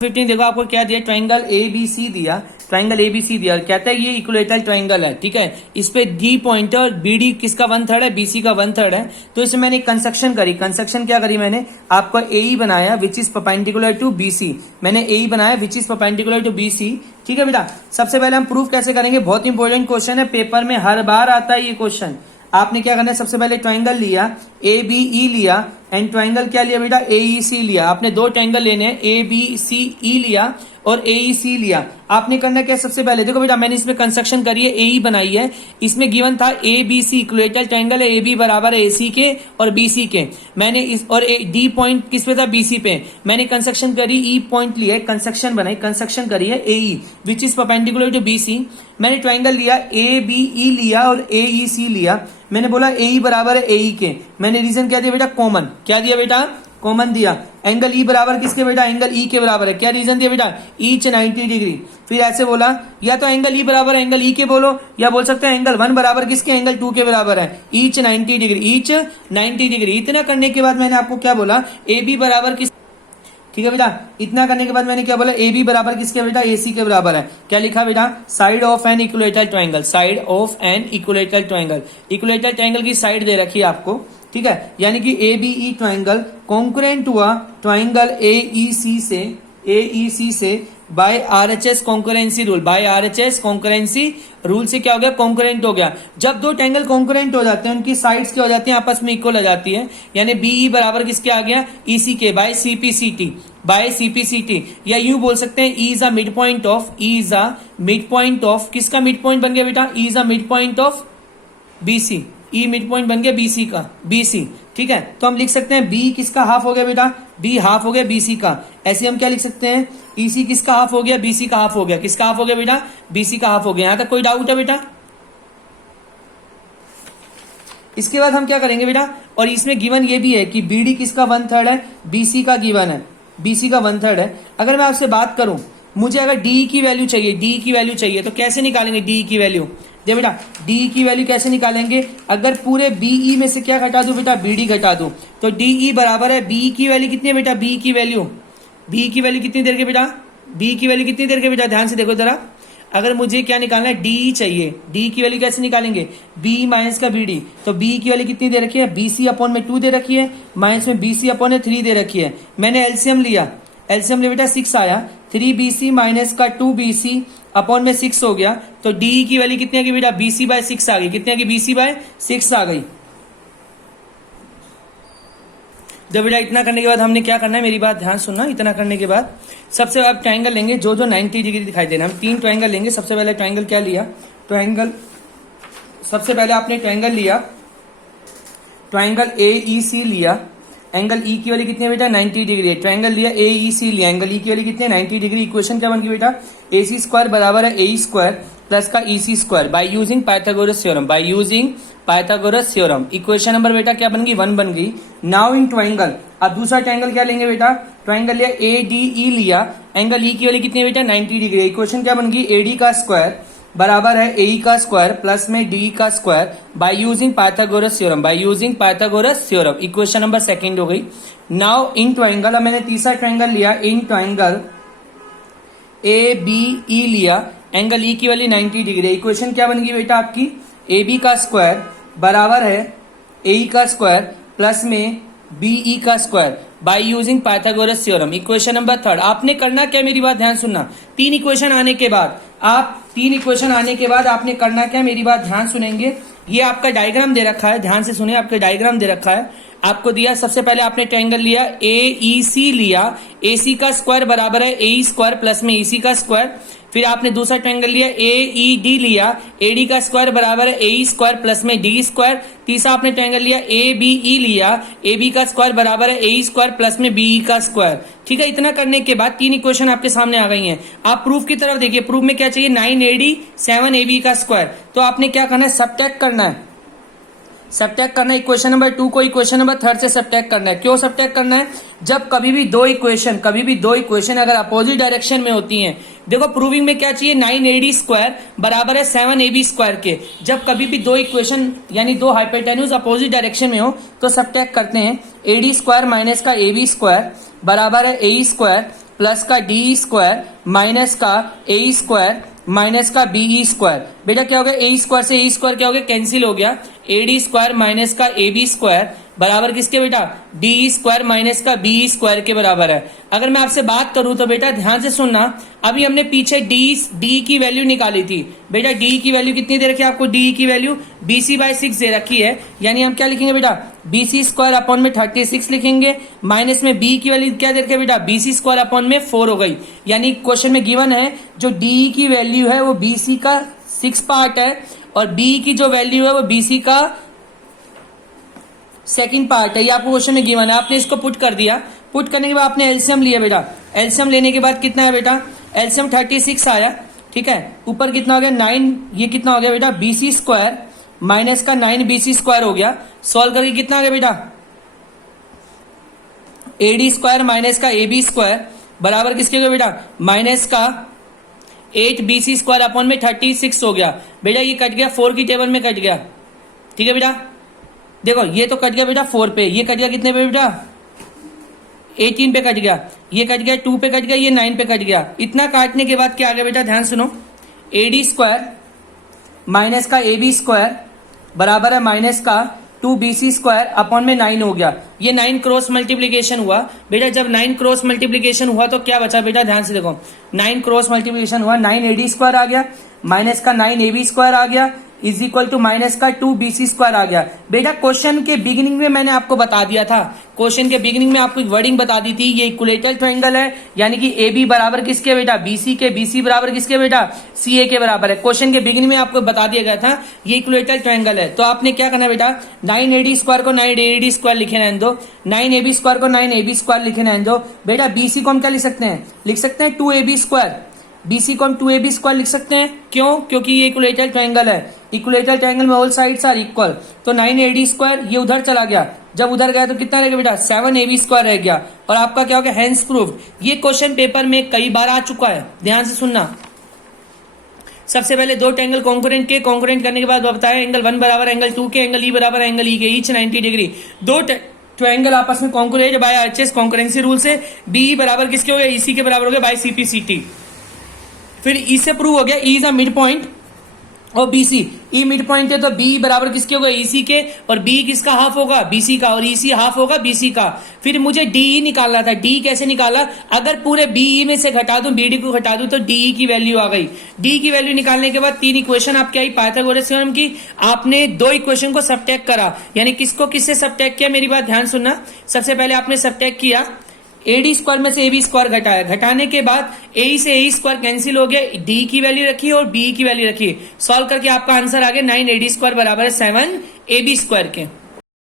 15 देखो आपको क्या दिया, ट्राइंगल एबीसी दिया, ट्राइंगल एबीसी दिया और कहता है ये इक्विलेटरल ट्राइंगल है, ठीक है। इस पे डी पॉइंट है और बीडी किसका 1/3 है, बीसी का 1/3 है। तो इसमें मैंने कंस्ट्रक्शन करी, कंस्ट्रक्शन क्या करी मैंने, आपको एई बनाया which is perpendicular to BC, मैंने एई बनाया which is perpendicular to BC, ठीक है बेटा। सबसे पहले हम प्रूफ कैसे करेंगे, बहुत इंपॉर्टेंट क्वेश्चन है, पेपर में हर बार आता है ये क्वेश्चन। आपने क्या करना है, सबसे पहले ट्राइंगल लिया ए बी ई लिया एंड ट्राइंगल क्या लिया बेटा, ए ई सी लिया। आपने दो ट्राइंगल लेने हैं, ए बी सी ई लिया और ए ई सी लिया। आपने करना क्या, सबसे पहले देखो बेटा मैंने इसमें कंस्ट्रक्शन करी है, ए ई बनाई है, इसमें गिवन था A B C equilateral triangle है, ए बी बराबर है ए सी के और बी सी के। मैंने इस और डी पॉइंट किस पे था, बी सी पे। मैंने कंस्ट्रक्शन करी, ई पॉइंट लिया, कंस्ट्रक्शन बनाई, कंस्ट्रक्शन करी है A E which is perpendicular to B C. मैंने ट्राइंगल लिया ए बी ई लिया और ए ई सी लिया। मैंने बोला ए ई बराबर है ए ई के। मैंने रीजन क्या दिया बेटा, कॉमन, क्या दिया बेटा, कॉमन दिया। एंगल ई बराबर किसके बेटा, एंगल ई के बराबर है, क्या रीजन दिया बेटा, ईच 90 डिग्री। फिर ऐसे बोला, या तो एंगल ई बराबर एंगल ई के बोलो, या बोल सकते हैं एंगल 1 बराबर किसके, एंगल 2 के बराबर है, ईच 90 डिग्री, ईच 90 डिग्री। इतना करने के बाद मैंने आपको क्या बोला, ए बी बराबर किस, ठीक है बेटा। इतना करने के बाद मैंने क्या बोला, ए बी बराबर किसके बेटा, ए सी के बराबर है। क्या लिखा बेटा, side of an equilateral triangle, side of an equilateral triangle. Equilateral triangle की साइड दे रखी है आपको, ठीक है, यानी कि A B E triangle concurrent हुआ ट्राइंगल ए ई सी से by RHS concurrency rule, by RHS concurrency rule से क्या हो गया, कॉन्करेंट हो गया। जब दो ट्रायंगल कॉन्करेंट हो जाते हैं, उनकी साइड्स क्या हो जाती हैं, आपस में इक्वल हो जाती है, यानी बीई बराबर किसके आ गया, ईसी के, बाय सीपीसीटी, बाय सीपीसीटी। या यूं बोल सकते हैं E is a mid point of, E is a mid point of, किसका मिड पॉइंट बन गया बेटा, E is a mid point of BC, E mid point बन गया बीसी का, बीसी, ठीक है। तो हम लिख सकते हैं बी किसका हाफ हो गया बेटा, बी हाफ हो गया बीसी का। ऐसे हम क्या लिख सकते हैं, ईसी किसका हाफ हो गया, बीसी का हाफ हो गया, किसका हाफ हो गया बेटा, बीसी का हाफ हो गया। यहां तक कोई डाउट है बेटा? इसके बाद हम क्या करेंगे बेटा, और इसमें गिवन ये भी है कि बीडी किसका 1/3 है, बीसी का गिवन है, बीसी का 1/3 है। अगर मैं आपसे बात करूं, मुझे अगर डी की वैल्यू चाहिए, डी की वैल्यू चाहिए, तो कैसे निकालेंगे डी की वैल्यू, दे बेटा डी की वैल्यू कैसे निकालेंगे, अगर पूरे बीई में से क्या घटा दूं बेटा, बीडी घटा दूं, तो डीई बराबर है, बी की वैल्यू कितनी है बेटा, बी की वैल्यू, बी की वैल्यू कितनी देर के बेटा, बी की वैल्यू कितनी देर के बेटा, ध्यान से देखो जरा। अगर मुझे क्या निकालना है, डी चाहिए, डी की वैल्यू कैसे निकालेंगे, बी माइनस का बीडी, तो बी की वैल्यू कितनी दे रखी है, बीसी अपॉन में 2 दे रखी है, माइनस में बीसी अपॉन में 3 दे रखी है। मैंने एलसीएम लिया, एलसीएम लिया बेटा 6 आया, 3bc माइनस का 2bc अपॉन में 6 हो गया, तो डी की वैल्यू कितनी आ गई बेटा, bc/6 आ गई, कितनी आ गई, bc/6 आ गई। जब बेटा इतना करने के बाद हमने क्या करना है, मेरी बात ध्यान सुनना, इतना करने के बाद सबसे आप ट्राइंगल लेंगे जो 90 डिग्री दिखाई देना, हम 3 ट्राइंगल लेंगे। सबसे पहले ट्राइंगल क्या लिया, ट्राइंगल सबसे पहले आपने ट्राइंगल लिया, ट्राइंगल ए ई सी लिया, एंगल ई की वैल्यू कितनी है बेटा, 90 डिग्री है। ट्राइंगल लिया ए ई सी लिया, एंगल ई की वैल्यू कितनी है, 90 डिग्री। इक्वेशन क्या बन गई बेटा, ए सी स्क्वायर बराबर है ए स्क्वायर प्लस का E C square by using Pythagoras theorem, by using Pythagoras theorem. Equation number बेटा क्या बन गई, 1 बन गई। नाउ इन ट्राइंगल, अब दूसरा ट्राइंगल क्या लेंगे बेटा, ट्राइंगल लिया ए डी ई लिया, एंगल ई की वैल्यू कितनी है बेटा, 90 डिग्री। इक्वेशन क्या बन गई, ए डी का स्क्वायर बराबर है ए का स्क्वायर प्लस में डी का square by using Pythagoras theorem, by using Pythagoras theorem. Equation number second हो गई। नाउ इन ट्राइंगल, अब मैंने तीसरा ट्राइंगल लिया, इन ट्राइंगल ए बी ई लिया, एंगल ई की वैल्यू 90 डिग्री। इक्वेशन क्या बन गई बेटा आपकी, ए बी का स्क्वायर बराबर है ए का स्क्वायर प्लस में बीई का square by using Pythagoras theorem. Equation number third. आपने करना क्या, मेरी बात ध्यान सुनना, 3 इक्वेशन आने के बाद, आप 3 इक्वेशन आने के बाद आपने करना क्या, मेरी बात ध्यान सुनेंगे। ये आपका डायग्राम दे रखा है, ध्यान से सुनिए, आपका डायग्राम दे रखा है, आपको दिया। सबसे पहले आपने ट्रायंगल लिया ए ई सी लिया, ए सी का स्क्वायर बराबर है ए स्क्वायर प्लस में ई सी का स्क्वायर। फिर आपने दूसरा ट्रायंगल लिया ए ई डी लिया, ए डी का स्क्वायर बराबर है ए स्क्वायर प्लस में डी स्क्वायर। तीसरा आपने ट्रायंगल लिया ए बी ई लिया, ए बी का स्क्वायर बराबर है ए स्क्वायर प्लस में बी का स्क्वायर। ठीक है, इतना करने के बाद 3 इक्वेशन आपके सामने आ गई हैं। आप प्रूफ की तरफ देखिए, प्रूफ में क्या चाहिए, 9AD 7AB का स्क्वायर। तो आपने क्या करना है, सबट्रैक्ट करना है, सबट्रैक्ट करना है इक्वेशन नंबर 2 को इक्वेशन नंबर 3 से सबट्रैक्ट करना है। क्यों सबट्रैक्ट करना है, जब कभी भी दो इक्वेशन अगर अपोजिट डायरेक्शन में होती हैं, देखो प्रूविंग में क्या चाहिए, 9AD स्क्वायर बराबर है 7AB स्क्वायर के। जब कभी भी दो इक्वेशन यानी दो हाइपोटेन्यूज अपोजिट डायरेक्शन में हो तो सबट्रैक्ट करते हैं। AD स्क्वायर माइनस का AB स्क्वायर बराबर है A स्क्वायर प्लस का डी स्क्वायर माइनस का ए स्क्वायर माइनस का बी स्क्वायर। बेटा क्या हो गया, ए स्क्वायर से ए स्क्वायर क्या हो गया, कैंसिल हो गया। ए डी स्क्वायर माइनस का ए बी स्क्वायर बराबर किसके बेटा, डी स्क्वायर माइनस का बी स्क्वायर के बराबर है। अगर मैं आपसे बात करूं तो बेटा ध्यान से सुनना, अभी हमने पीछे डी की वैल्यू निकाली थी। बेटा डी की वैल्यू कितनी दे रखी है आपको, डी की वैल्यू BC/6 दे रखी है, यानी हम क्या लिखेंगे बेटा, BC स्क्वायर अपॉन में 36 लिखेंगे, माइनस में बी की वैल्यू क्या दे रखी है बेटा, BC स्क्वायर अपॉन में 4 हो गई। यानी क्वेश्चन में गिवन है जो डी की वैल्यू है वो BC का 6 पार्ट है और बी की जो वैल्यू है वो BC का सेकंड पार्ट है। ये आपको क्वेश्चन में गिवन है, आपने इसको पुट कर दिया। पुट करने के बाद आपने एलसीएम लिया बेटा, एलसीएम लेने के बाद कितना है बेटा, एलसीएम 36 आया, ठीक है। ऊपर कितना हो गया 9, ये कितना हो गया बेटा BC स्क्वायर माइनस का 9 BC स्क्वायर हो गया। सॉल्व करके कितना आ गया बेटा, AD स्क्वायर माइनस का AB स्क्वायर बराबर किसके हो गया बेटा, माइनस का 8 BC स्क्वायर अपॉन में 36 हो गया। बेटा ये कट गया 4 की टेबल में कट गया, ठीक है बेटा। देखो ये तो कट गया बेटा 4 पे, ये कट गया कितने पे बेटा, 18 पे कट गया, ये कट गया 2 पे कट गया, ये 9 पे कट गया। इतना काटने के बाद क्या आ गया बेटा, ध्यान सुनो, AD स्क्वायर माइनस का AB स्क्वायर बराबर है माइनस का 2 BC स्क्वायर अपॉन में 9 हो गया। ये 9 क्रॉस मल्टीप्लीकेशन हुआ बेटा, जब 9 क्रॉस मल्टीप्लीकेशन हुआ तो क्या बचा बेटा, ध्यान से देखो, 9 क्रॉस मल्टीप्लीकेशन हुआ, 9 AD स्क्वायर आ गया माइनस का 9 AB स्क्वायर आ गया इज इक्वल टू माइनस का 2 BC स्क्वायर आ गया। बेटा क्वेश्चन के बिगिनिंग में मैंने आपको बता दिया था, क्वेश्चन के बिगिनिंग में आपको एक वर्डिंग बता दी थी, ये इक्विलेटरल ट्रायंगल है, यानी कि AB बराबर किसके बेटा, BC के, BC बराबर किसके बेटा, CA के बराबर है। क्वेश्चन के बिगिनिंग में आपको बता दिया गया था ये इक्विलेटरल ट्रायंगल है। तो आपने क्या करना बेटा, 9 AD स्क्वायर को 9 AD स्क्वायर लिखे रहने दो, 9 AB स्क्वायर को 9 AB स्क्वायर लिखे रहने दो। बेटा BC को हम क्या लिख सकते हैं, लिख सकते हैं 2 AB स्क्वायर, BC को हम 2 AB स्क्वायर लिख सकते हैं, क्यों, क्योंकि ये इक्विलेटरल ट्रायंगल है, इक्विलेटरल ट्रायंगल में ऑल साइड्स आर इक्वल। तो 9 AD स्क्वायर ये उधर चला गया, जब उधर गया तो कितना रहेगा बेटा, 7 AB स्क्वायर रह गया, और आपका क्या हो गया, हेंस प्रूव्ड। ये क्वेश्चन पेपर में कई बार आ चुका है, ध्यान से सुनना। सबसे पहले दो ट्रायंगल कॉन्करेंट के, कॉन्करेंट करने के बाद बताया एंगल 1 बराबर एंगल 2 के, एंगल E बराबर एंगल E के, ईच 90 डिग्री। दो ट्रायंगल आपस में concurrent by RHS concurrency rule से, BE बराबर किसके हो गया, EC के बराबर हो गया बाय CP/CT। फिर ई से प्रूव हो गया, E is a mid point और BC, ई मिड पॉइंट है तो B बराबर किसके होगा, EC के, और B किसका हाफ होगा, BC का, और EC हाफ होगा BC का। फिर मुझे DE निकालना था, D कैसे निकाला, अगर पूरे BE में से घटा दूं, BD को घटा दूं तो DE की वैल्यू आ गई। D की वैल्यू निकालने के बाद 3 इक्वेशन आपकी आई पाइथागोरस थ्योरम की, आपने 2 इक्वेशन को सबट्रैक्ट करा, यानी किसको किससे सबट्रैक्ट किया, मेरी बात ध्यान सुनना। सबसे पहले आपने सबट्रैक्ट किया, AD स्क्वायर में से AB स्क्वायर घटाया, घटाने के बाद AE से AE स्क्वायर कैंसिल हो गया, D की वैल्यू रखी और B की वैल्यू रखी, सॉल्व करके आपका आंसर आ गया 9 AD स्क्वायर बराबर है 7 AB स्क्वायर के।